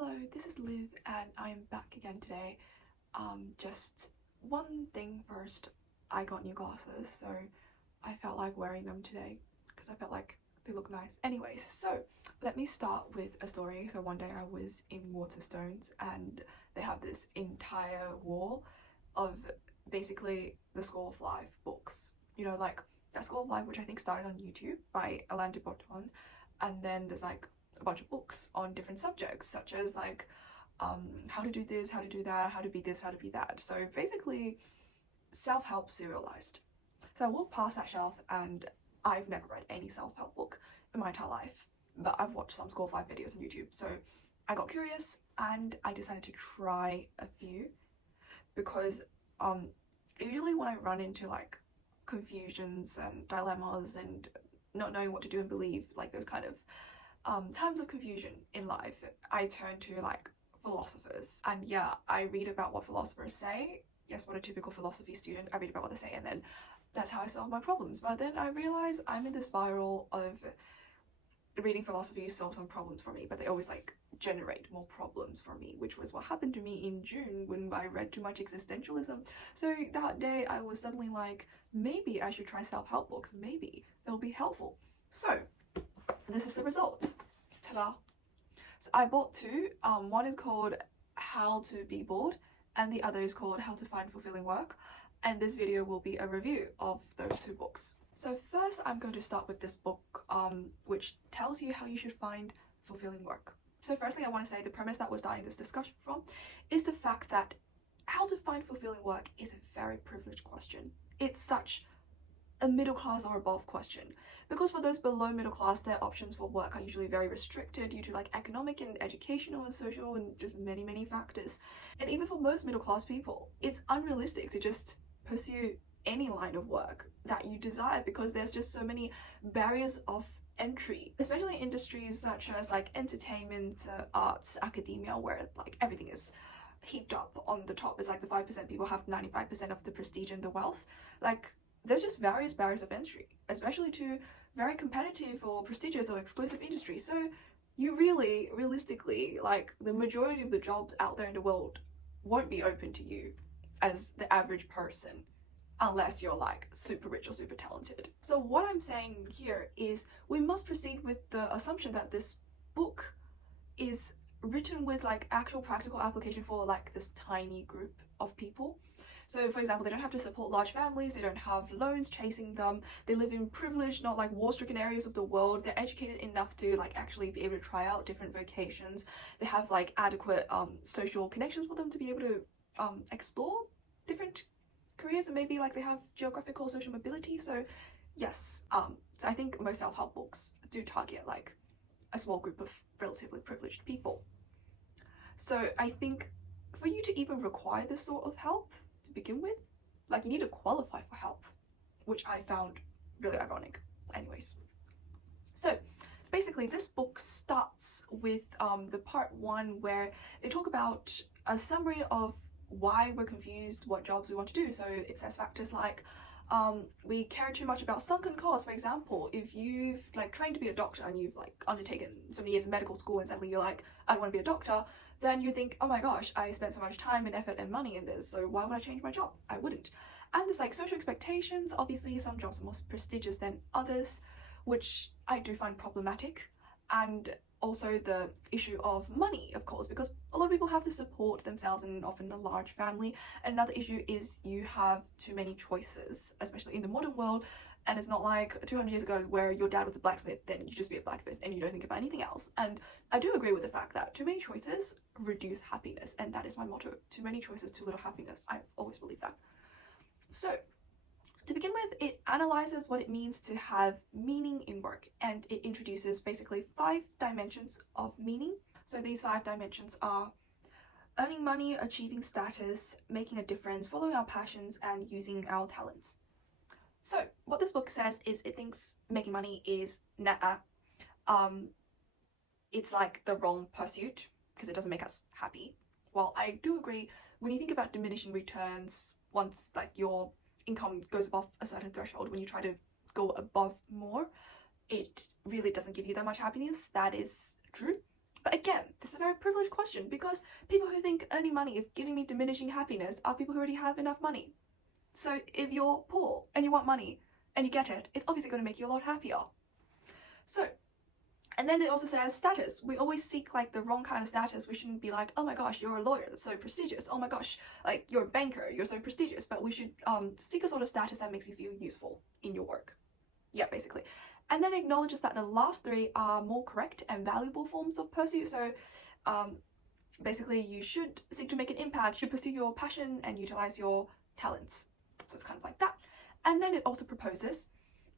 Hello, this is Liv and I'm back again today. Just one thing first, I got new glasses, so I felt like wearing them today because I felt like they look nice. Anyways, so let me start with a story. So one day I was in Waterstones and they have this entire wall of basically the School of Life books. You know, like that School of Life, which I think started on YouTube by Alain de Botton, and then there's like a bunch of books on different subjects such as like how to do this, how to do that, how to be this, how to be that. So basically self-help serialized. So I walked past that shelf and I've never read any self-help book in my entire life, but I've watched some School of Life videos on YouTube. So I got curious and I decided to try a few because usually when I run into like confusions and dilemmas and not knowing what to do and believe, like those kind of times of confusion in life, I turn to like philosophers. And yeah, I read about what philosophers say. Yes, what a typical philosophy student, I read about what they say and then that's how I solve my problems. But then I realize I'm in the spiral of reading philosophy solve some problems for me, but they always like generate more problems for me, which was what happened to me in June when I read too much existentialism. So that day I was suddenly like, maybe I should try self-help books, maybe they'll be helpful. So this is the result. Ta-da! So I bought two. One is called How to Be Bored and the other is called How to Find Fulfilling Work, and this video will be a review of those two books. So first I'm going to start with this book which tells you how you should find fulfilling work. So firstly I want to say the premise that we're starting this discussion from is the fact that how to find fulfilling work is a very privileged question. It's such a middle class or above question, because for those below middle class their options for work are usually very restricted due to like economic and educational and social and just many factors. And even for most middle class people it's unrealistic to just pursue any line of work that you desire because there's just so many barriers of entry, especially in industries such as like entertainment, arts, academia, where like everything is heaped up on the top. It's like the 5% people have 95% of the prestige and the wealth. Like there's just various barriers of entry, especially to very competitive or prestigious or exclusive industries. So you really, realistically, like the majority of the jobs out there in the world won't be open to you as the average person unless you're like super rich or super talented. So what I'm saying here is we must proceed with the assumption that this book is written with like actual practical application for like this tiny group of people. So for example, they don't have to support large families, they don't have loans chasing them, they live in privileged, not like war-stricken areas of the world, they're educated enough to like actually be able to try out different vocations, they have like adequate social connections for them to be able to explore different careers, and maybe like they have geographical social mobility. So yes, so I think most self-help books do target like a small group of relatively privileged people. So I think for you to even require this sort of help to begin with, like you need to qualify for help, which I found really ironic. Anyways, so basically this book starts with the part one where they talk about a summary of why we're confused, what jobs we want to do. So it says factors like we care too much about sunken costs. For example, if you've like trained to be a doctor and you've like undertaken so many years of medical school and suddenly you're like, I don't want to be a doctor, then you think, oh my gosh, I spent so much time and effort and money in this, so why would I change my job? I wouldn't. And there's like social expectations. Obviously some jobs are more prestigious than others, which I do find problematic. And also the issue of money, of course, because a lot of people have to support themselves and often a large family. Another issue is you have too many choices, especially in the modern world, and it's not like 200 years ago where your dad was a blacksmith, then you just be a blacksmith and you don't think about anything else. And I do agree with the fact that too many choices reduce happiness, and that is my motto: too many choices, too little happiness. I've always believed that. So to begin with, it analyzes what it means to have meaning in work, and it introduces basically 5 dimensions of meaning. So these 5 dimensions are earning money, achieving status, making a difference, following our passions, and using our talents. So what this book says is it thinks making money is it's like the wrong pursuit because it doesn't make us happy. While I do agree, when you think about diminishing returns, once like your income goes above a certain threshold, when you try to go above more, it really doesn't give you that much happiness. That is true. But again, this is a very privileged question because people who think earning money is giving me diminishing happiness are people who already have enough money. So if you're poor and you want money and you get it, it's obviously going to make you a lot happier. So, and then it also says status. We always seek like the wrong kind of status. We shouldn't be like, oh my gosh, you're a lawyer, that's so prestigious. Oh my gosh, like you're a banker, you're so prestigious. But we should seek a sort of status that makes you feel useful in your work. Yeah, basically. And then acknowledges that the last three are more correct and valuable forms of pursuit. So basically you should seek to make an impact, you should pursue your passion and utilize your talents. So it's kind of like that. And then it also proposes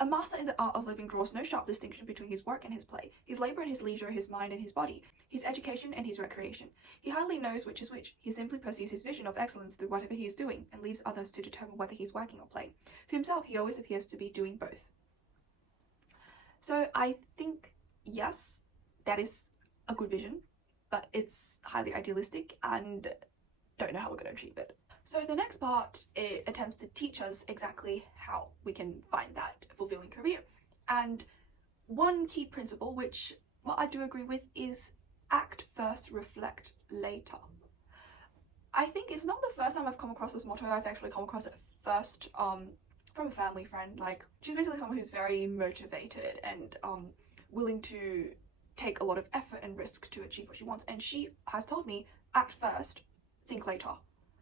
a master in the art of living draws no sharp distinction between his work and his play, his labour and his leisure, his mind and his body, his education and his recreation. He hardly knows which is which. He simply pursues his vision of excellence through whatever he is doing and leaves others to determine whether he is working or playing. To himself, he always appears to be doing both. So I think, yes, that is a good vision, but it's highly idealistic and don't know how we're going to achieve it. So the next part, it attempts to teach us exactly how we can find that fulfilling career. And one key principle, which what I do agree with, is act first, reflect later. I think it's not the first time I've come across this motto. I've actually come across it first from a family friend. Like, she's basically someone who's very motivated and willing to take a lot of effort and risk to achieve what she wants. And she has told me, act first, think later.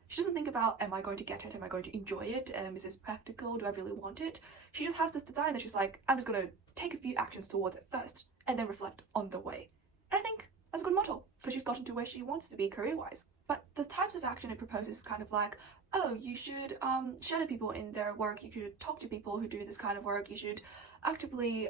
She doesn't think about, am I going to get it? Am I going to enjoy it? Is this practical? Do I really want it? She just has this design that she's like, I'm just going to take a few actions towards it first and then reflect on the way. And I think that's a good motto because she's gotten to where she wants to be career-wise. But the types of action it proposes is kind of like, oh, you should shadow people in their work. You could talk to people who do this kind of work. You should actively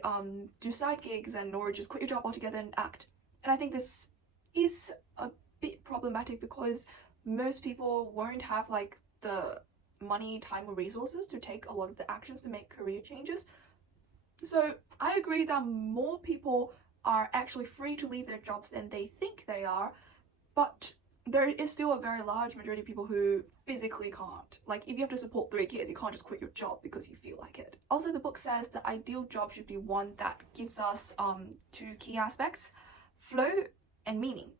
do side gigs and or just quit your job altogether and act. And I think this is a bit problematic because most people won't have like the money, time or resources to take a lot of the actions to make career changes. So I agree that more people are actually free to leave their jobs than they think they are, but there is still a very large majority of people who physically can't. Like, if you have to support 3 kids, you can't just quit your job because you feel like it. Also, the book says the ideal job should be one that gives us 2 key aspects: flow and meaning.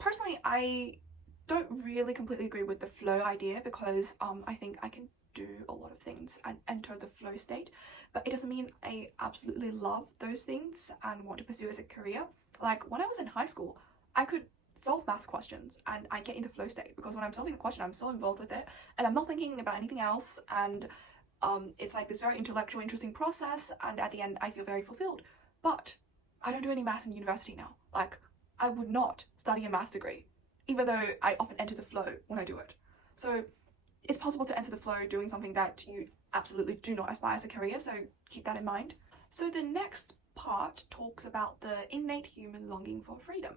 Personally, I don't really completely agree with the flow idea because I think I can do a lot of things and enter the flow state, but it doesn't mean I absolutely love those things and want to pursue as a career. Like, when I was in high school, I could solve maths questions and I get into flow state because when I'm solving the question, I'm so involved with it and I'm not thinking about anything else, and it's like this very intellectual, interesting process, and at the end I feel very fulfilled. But I don't do any maths in university now. Like, I would not study a maths degree, even though I often enter the flow when I do it. So it's possible to enter the flow doing something that you absolutely do not aspire as a career, so keep that in mind. So the next part talks about the innate human longing for freedom.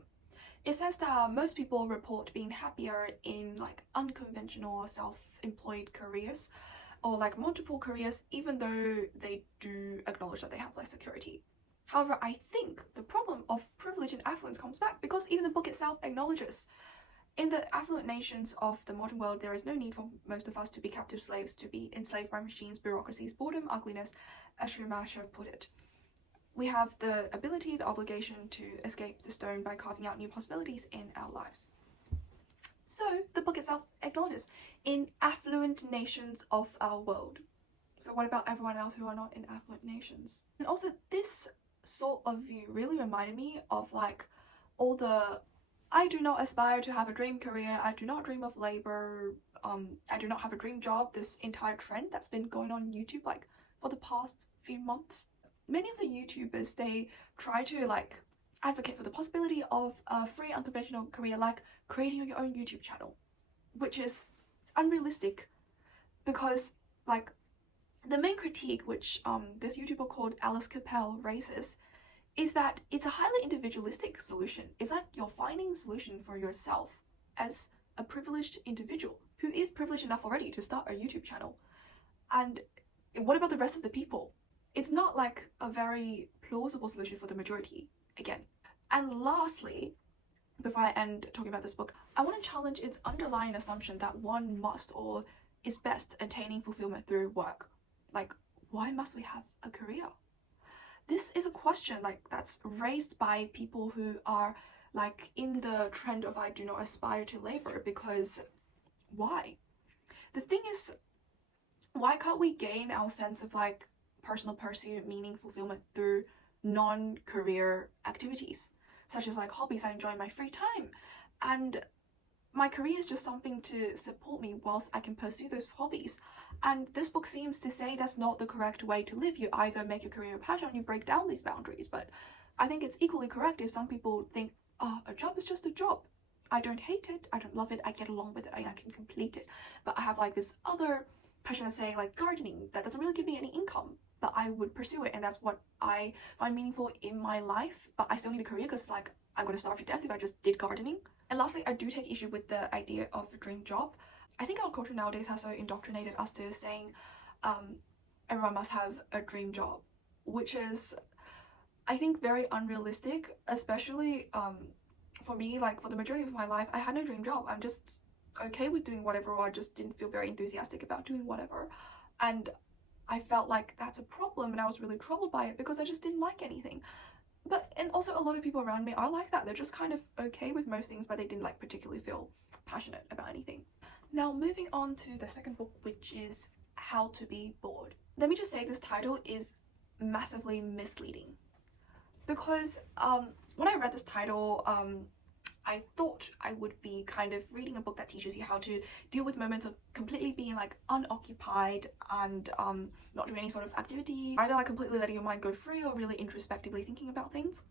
It says that most people report being happier in like unconventional self-employed careers or like multiple careers, even though they do acknowledge that they have less security. However, I think the problem of privilege and affluence comes back because even the book itself acknowledges in the affluent nations of the modern world, there is no need for most of us to be captive slaves, to be enslaved by machines, bureaucracies, boredom, ugliness, as Schumacher put it. We have the ability, the obligation to escape the stone by carving out new possibilities in our lives. So the book itself acknowledges in affluent nations of our world. So what about everyone else who are not in affluent nations? And also this sort of view really reminded me of like all the I do not aspire to have a dream career, I do not dream of labor, I do not have a dream job, this entire trend that's been going on YouTube like for the past few months. Many of the YouTubers, they try to like advocate for the possibility of a free unconventional career like creating your own YouTube channel, which is unrealistic because like the main critique which this YouTuber called Alice Capel raises is that it's a highly individualistic solution. It's like you're finding a solution for yourself as a privileged individual who is privileged enough already to start a YouTube channel. And what about the rest of the people? It's not like a very plausible solution for the majority, again. And lastly, before I end talking about this book, I want to challenge its underlying assumption that one must or is best attaining fulfillment through work. Like, why must we have a career? this is a question like that's raised by people who are like in the trend of I do not aspire to labor, because why? The thing is, why can't we gain our sense of like personal pursuit, meaning, fulfillment through non-career activities, such as like hobbies I enjoy in my free time? And my career is just something to support me whilst I can pursue those hobbies. And this book seems to say that's not the correct way to live. You either make your career a passion or you break down these boundaries. But I think it's equally correct if some people think, oh, a job is just a job. I don't hate it, I don't love it, I get along with it, I can complete it. But I have like this other passion, let's say like gardening, that doesn't really give me any income, but I would pursue it, and that's what I find meaningful in my life. But I still need a career because like I'm going to starve to death if I just did gardening. And lastly, I do take issue with the idea of a dream job. I think our culture nowadays has so indoctrinated us to saying everyone must have a dream job, which is, I think, very unrealistic, especially for me. Like for the majority of my life, I had no dream job. I'm just okay with doing whatever, or I just didn't feel very enthusiastic about doing whatever. And I felt like that's a problem, and I was really troubled by it because I just didn't like anything. And also a lot of people around me are like that. They're just kind of okay with most things, but they didn't like particularly feel passionate about anything. Now moving on to the second book, which is How to Be Bored. Let me just say this title is massively misleading, because when I read this title, I thought I would be kind of reading a book that teaches you how to deal with moments of completely being like unoccupied and not doing any sort of activity, either like completely letting your mind go free or really introspectively thinking about things.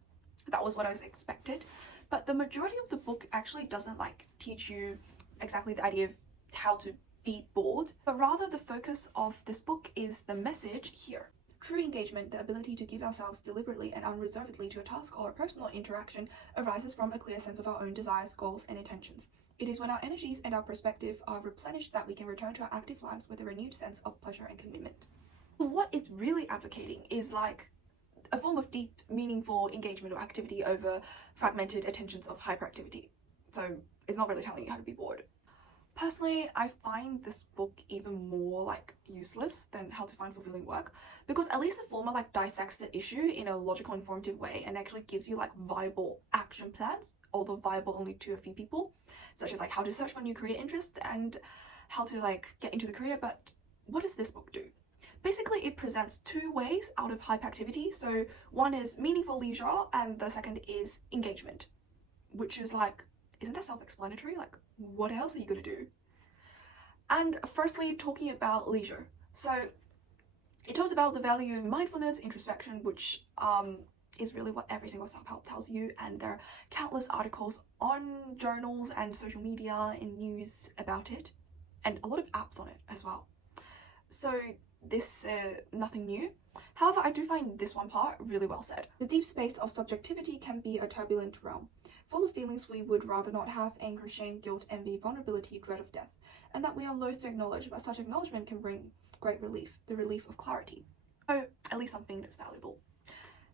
That was what I was expected. But the majority of the book actually doesn't like teach you exactly the idea of how to be bored, but rather the focus of this book is the message here. True engagement, the ability to give ourselves deliberately and unreservedly to a task or a personal interaction, arises from a clear sense of our own desires, goals, and intentions. It is when our energies and our perspective are replenished that we can return to our active lives with a renewed sense of pleasure and commitment. What it's really advocating is like a form of deep, meaningful engagement or activity over fragmented attentions of hyperactivity. So it's not really telling you how to be bored. Personally, I find this book even more like useless than How to Find Fulfilling Work, because at least the former like dissects the issue in a logical, informative way and actually gives you like viable action plans, although viable only to a few people, such as like how to search for new career interests and how to like get into the career. But what does this book do? Basically, it presents two ways out of hyperactivity. So one is meaningful leisure and the second is engagement, which is like, isn't that self-explanatory? Like, what else are you gonna do? And firstly, talking about leisure. So it talks about the value of mindfulness, introspection, which is really what every single self-help tells you. And there are countless articles on journals and social media and news about it, and a lot of apps on it as well. So this nothing new. However, I do find this one part really well said. The deep space of subjectivity can be a turbulent realm, full of feelings we would rather not have: anger, shame, guilt, envy, vulnerability, dread of death, and that we are loath to acknowledge, but such acknowledgement can bring great relief, the relief of clarity. So at least something that's valuable.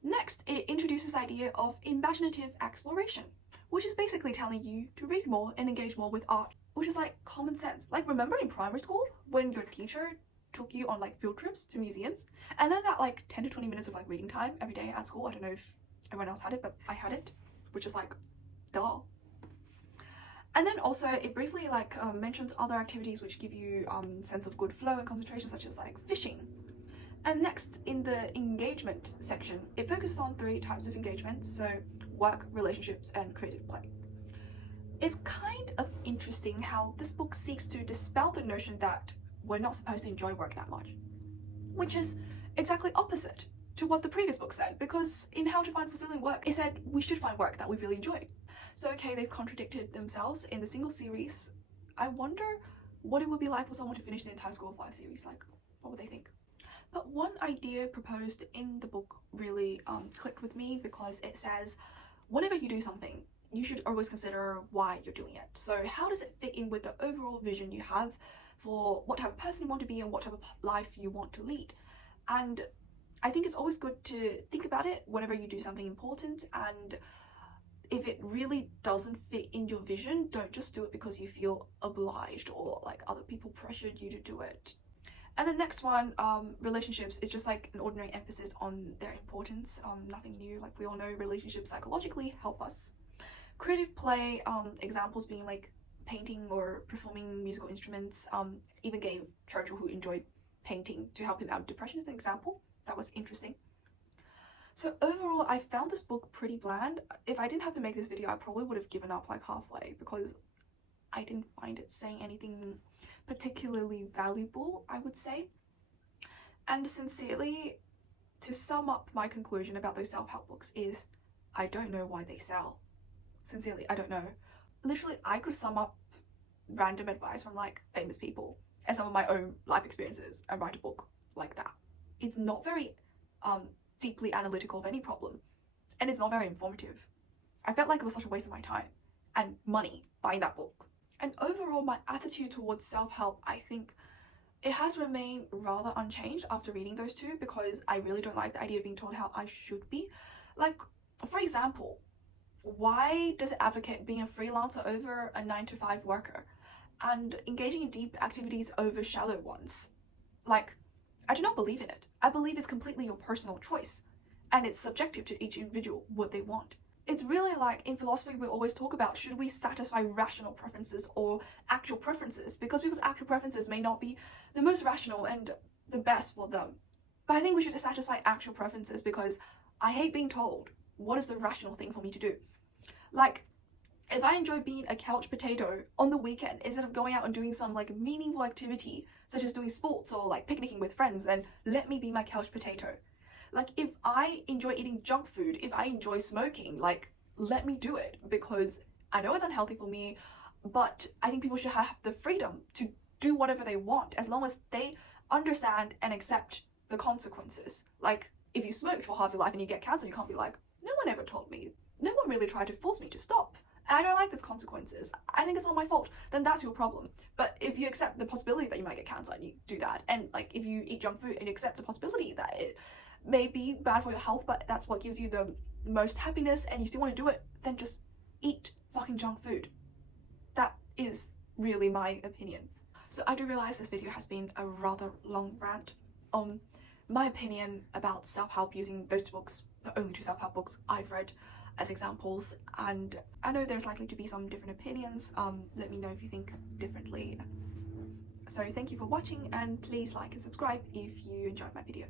Next, it introduces the idea of imaginative exploration, which is basically telling you to read more and engage more with art, which is like common sense. Like, remember in primary school when your teacher took you on like field trips to museums, and then that like 10 to 20 minutes of like reading time every day at school? I don't know if everyone else had it, but I had it, which is like, duh. And then also it briefly like mentions other activities which give you sense of good flow and concentration, such as like fishing. And next, in the engagement section, it focuses on 3 types of engagement: so work, relationships, and creative play. It's kind of interesting how this book seeks to dispel the notion that we're not supposed to enjoy work that much, which is exactly opposite to what the previous book said, because in How to Find Fulfilling Work, it said we should find work that we really enjoy. So okay, they've contradicted themselves in the single series. I wonder what it would be like for someone to finish the entire School of Life series. Like, what would they think? But one idea proposed in the book really clicked with me, because it says whenever you do something, you should always consider why you're doing it. So how does it fit in with the overall vision you have for what type of person you want to be and what type of life you want to lead? And I think it's always good to think about it whenever you do something important, and if it really doesn't fit in your vision, don't just do it because you feel obliged or like other people pressured you to do it. And the next one, relationships, is just like an ordinary emphasis on their importance. Nothing new. Like we all know, relationships psychologically help us. Creative play, examples being like painting or performing musical instruments. Even gave Churchill, who enjoyed painting, to help him out of depression as an example. That was interesting. So overall, I found this book pretty bland. If I didn't have to make this video, I probably would have given up like halfway, because I didn't find it saying anything particularly valuable, I would say. And sincerely, to sum up my conclusion about those self-help books is, I don't know why they sell. Sincerely, I don't know. Literally, I could sum up random advice from like famous people and some of my own life experiences and write a book like that. It's not very deeply analytical of any problem, and it's not very informative. I felt like it was such a waste of my time and money buying that book. And overall, my attitude towards self-help, I think it has remained rather unchanged after reading those two, because I really don't like the idea of being told how I should be. Like, for example, why does it advocate being a freelancer over a 9-to-5 worker and engaging in deep activities over shallow ones? Like, I do not believe in it. I believe it's completely your personal choice, and it's subjective to each individual what they want. It's really like in philosophy we always talk about, should we satisfy rational preferences or actual preferences, because people's actual preferences may not be the most rational and the best for them. But I think we should satisfy actual preferences, because I hate being told what is the rational thing for me to do. Like, if I enjoy being a couch potato on the weekend instead of going out and doing some like meaningful activity such as doing sports or like picnicking with friends, then let me be my couch potato. Like, if I enjoy eating junk food, if I enjoy smoking, like, let me do it, because I know it's unhealthy for me, but I think people should have the freedom to do whatever they want as long as they understand and accept the consequences. Like, if you smoked for half your life and you get cancer, you can't be like, no one ever told me. No one really tried to force me to stop. And I don't like these consequences. I think it's all my fault. Then that's your problem. But if you accept the possibility that you might get cancer and you do that, and like if you eat junk food and you accept the possibility that it may be bad for your health, but that's what gives you the most happiness and you still want to do it, then just eat fucking junk food. That is really my opinion. So I do realize this video has been a rather long rant on my opinion about self-help, using those two books, the only two self-help books I've read, as examples, and I know there's likely to be some different opinions. Let me know if you think differently. So thank you for watching, and please like and subscribe if you enjoyed my video.